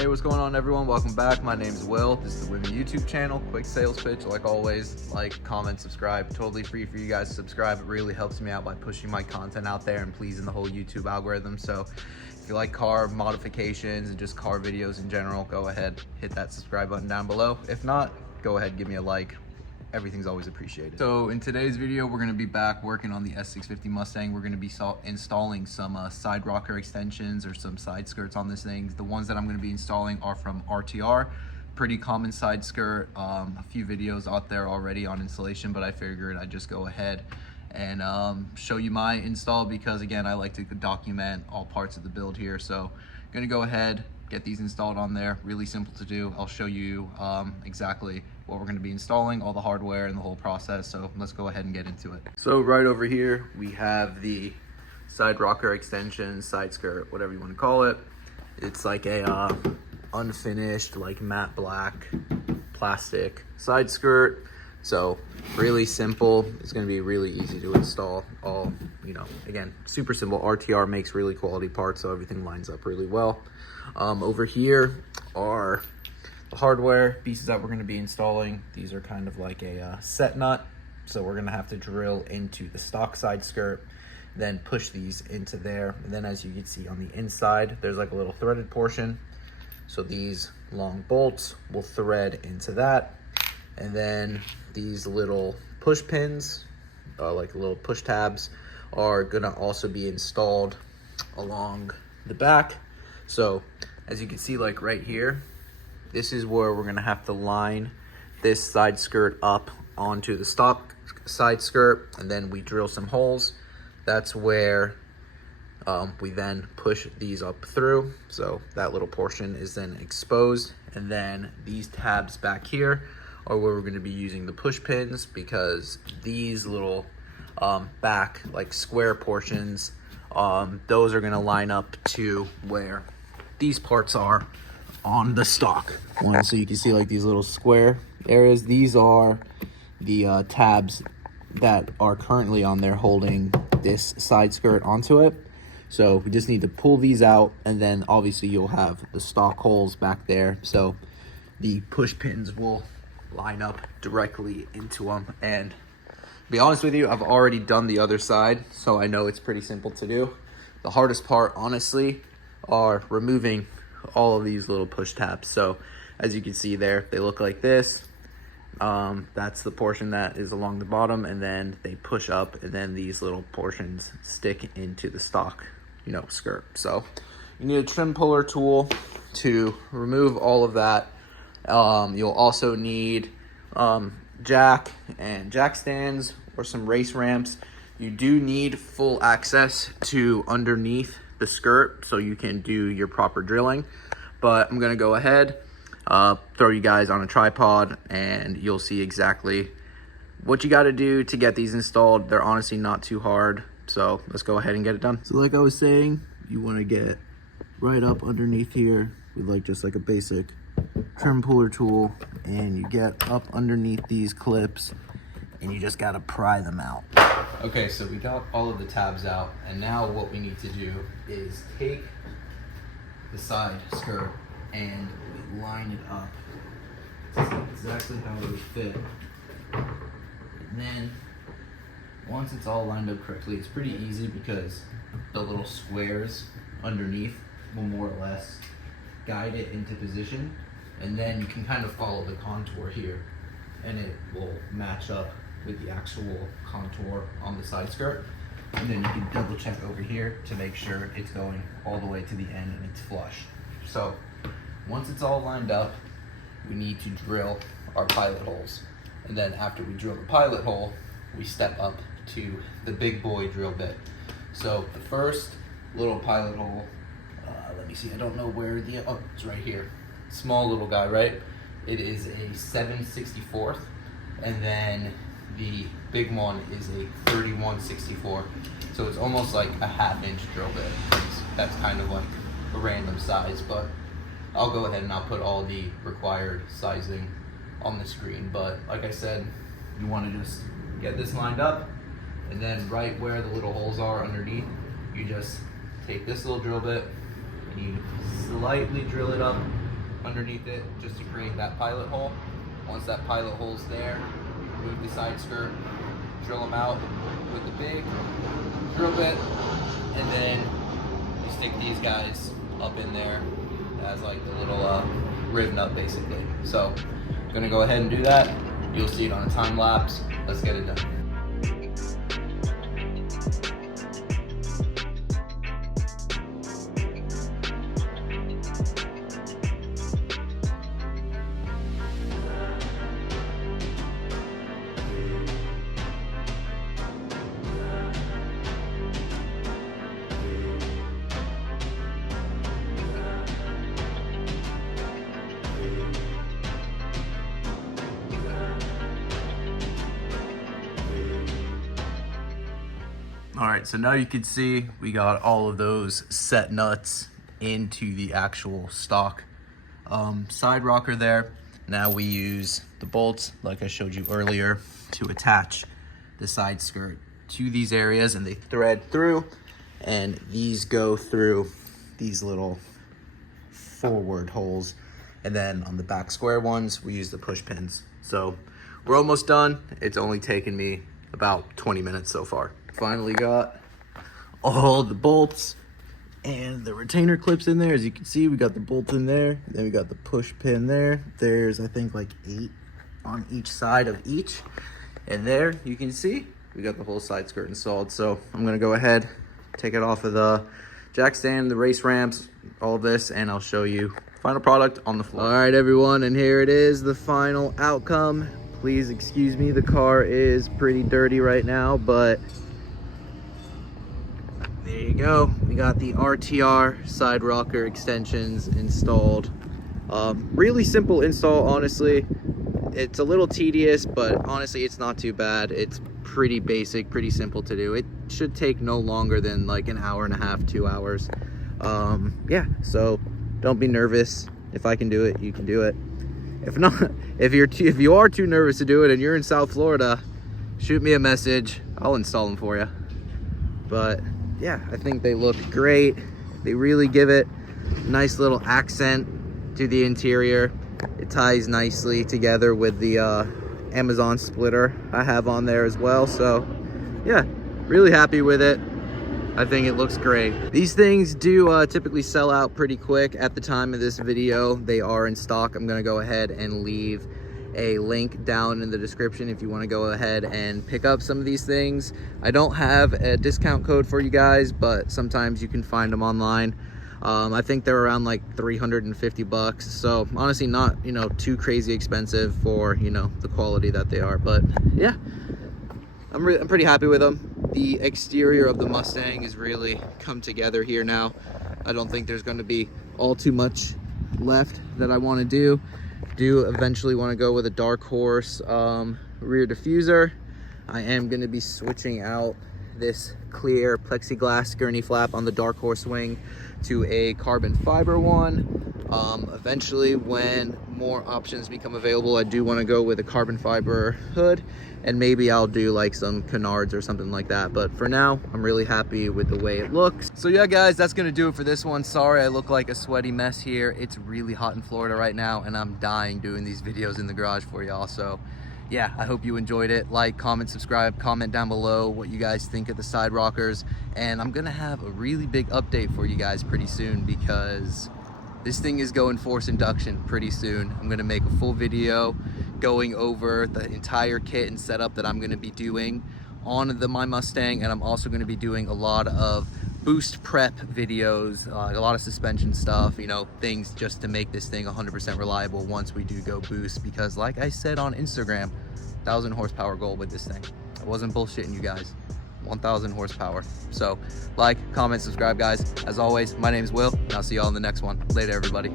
Hey, what's going on, everyone? Welcome back. My name's Will. This is the Women YouTube channel. Quick sales pitch, like always. Like, comment, subscribe. Totally free for you guys to subscribe. It really helps me out by pushing my content out there and pleasing the whole YouTube algorithm. So if you like car modifications and just car videos in general, go ahead, hit that subscribe button down below. If not, go ahead, give me a like. Everything's always appreciated. So in today's video, we're gonna be back working on the S650 Mustang. We're gonna be installing some side rocker extensions or some side skirts on this thing. The ones that I'm gonna be installing are from RTR. Pretty common side skirt. A few videos out there already on installation, but I figured I'd just go ahead and show you my install because, again, I like to document all parts of the build here. So I'm gonna go ahead, get these installed on there. Really simple to do. I'll show you exactly what we're going to be installing, all the hardware and the whole process. So let's go ahead and get into it. So right over here we have the side rocker extension, side skirt, whatever you want to call it. It's like a unfinished, like matte black plastic side skirt. So really simple. It's going to be really easy to install. All, you know, again, super simple. RTR makes really quality parts, so everything lines up really well. Over here are the hardware pieces that we're going to be installing. These are kind of like a set nut, so we're going to have to drill into the stock side skirt, then push these into there, and then as you can see on the inside there's like a little threaded portion, so these long bolts will thread into that, and then these little push pins, like little push tabs, are going to also be installed along the back. So as you can see, like right here, this is where we're gonna have to line this side skirt up onto the stock side skirt, and then we drill some holes. That's where we then push these up through. So that little portion is then exposed, and then these tabs back here are where we're gonna be using the push pins, because these little back like square portions, those are gonna line up to where these parts are on the stock one. So you can see like these little square areas. These are the tabs that are currently on there holding this side skirt onto it. So we just need to pull these out, and then obviously you'll have the stock holes back there. So the push pins will line up directly into them. And to be honest with you, I've already done the other side, so I know it's pretty simple to do. The hardest part, honestly, are removing all of these little push tabs. So as you can see there, they look like this. That's the portion that is along the bottom, and then they push up, and then these little portions stick into the stock, you know, skirt. So you need a trim puller tool to remove all of that. You'll also need jack and jack stands or some race ramps. You do need full access to underneath the skirt so you can do your proper drilling, but I'm gonna go ahead, throw you guys on a tripod, and you'll see exactly what you got to do to get these installed. They're honestly not too hard, so let's go ahead and get it done. So like I was saying, you want to get right up underneath here with like just like a basic trim puller tool, and you get up underneath these clips and you just got to pry them out. Okay, so we got all of the tabs out, and now what we need to do is take the side skirt and we line it up to see exactly how it would fit. And then once it's all lined up correctly, it's pretty easy because the little squares underneath will more or less guide it into position, and then you can kind of follow the contour here and it will match up with the actual contour on the side skirt. And then you can double check over here to make sure it's going all the way to the end and it's flush. So once it's all lined up, we need to drill our pilot holes. And then after we drill the pilot hole, we step up to the big boy drill bit. So the first little pilot hole, let me see, I don't know where oh, it's right here. Small little guy, right? It is a 7/64, and then the big one is a 31/64. So it's almost like a 1/2 inch drill bit. That's kind of like a random size, but I'll go ahead and I'll put all the required sizing on the screen. But like I said, you want to just get this lined up, and then right where the little holes are underneath, you just take this little drill bit and you slightly drill it up underneath it just to create that pilot hole. Once that pilot hole's there, move the side skirt, drill them out with the big drill bit, and then you stick these guys up in there as like the little riv nut basically. So I'm gonna go ahead and do that. You'll see it on a time lapse. Let's get it done. All right, so now you can see we got all of those set nuts into the actual stock side rocker there. Now we use the bolts, like I showed you earlier, to attach the side skirt to these areas, and they thread through, and these go through these little forward holes. And then on the back square ones, we use the push pins. So we're almost done. It's only taken me about 20 minutes so far. Finally got all the bolts and the retainer clips in there. As you can see, we got the bolt in there, then we got the push pin there. There's, I think, like 8 on each side of each. And there you can see we got the whole side skirt installed. So I'm gonna go ahead, take it off of the jack stand, the race ramps, all of this, and I'll show you final product on the floor. All right, everyone, and here it is, the final outcome. Please excuse me, the car is pretty dirty right now, but there you go. We got the RTR Side Rocker extensions installed. Really simple install, honestly. It's a little tedious, but honestly, it's not too bad. It's pretty basic, pretty simple to do. It should take no longer than like an hour and a half, 2 hours. Yeah, so don't be nervous. If I can do it, you can do it. If not, if you are too nervous to do it and you're in South Florida, shoot me a message. I'll install them for you. But yeah, I think they look great. They really give it a nice little accent to the interior. It ties nicely together with the Amazon splitter I have on there as well. So yeah, really happy with it. I think it looks great. These things do typically sell out pretty quick. At the time of this video, they are in stock. I'm gonna go ahead and leave a link down in the description if you want to go ahead and pick up some of these things. I don't have a discount code for you guys, but sometimes you can find them online. I think they're around like 350 bucks. So honestly, not, you know, too crazy expensive for, you know, the quality that they are. But yeah, I'm pretty happy with them. The exterior of the Mustang has really come together here now. I don't think there's going to be all too much left that I want to do. Do eventually want to go with a dark horse rear diffuser. I am going to be switching out this clear plexiglass gurney flap on the dark horse wing to a carbon fiber one. Eventually, when more options become available, I do want to go with a carbon fiber hood, and maybe I'll do like some canards or something like that. But for now, I'm really happy with the way it looks. So yeah, guys, that's gonna do it for this one. Sorry I look like a sweaty mess here. It's really hot in Florida right now, and I'm dying doing these videos in the garage for y'all. So yeah, I hope you enjoyed it. Like, comment, subscribe, comment down below what you guys think of the side rockers. And I'm gonna have a really big update for you guys pretty soon, because this thing is going force induction pretty soon. I'm gonna make a full video going over the entire kit and setup that I'm gonna be doing on my Mustang, and I'm also gonna be doing a lot of boost prep videos, a lot of suspension stuff, you know, things just to make this thing 100% reliable once we do go boost, because like I said on Instagram, 1,000 horsepower goal with this thing. I wasn't bullshitting you guys. 1,000 horsepower. So like, comment, subscribe, guys. As always, my name is Will, and I'll see you all in the next one. Later, everybody.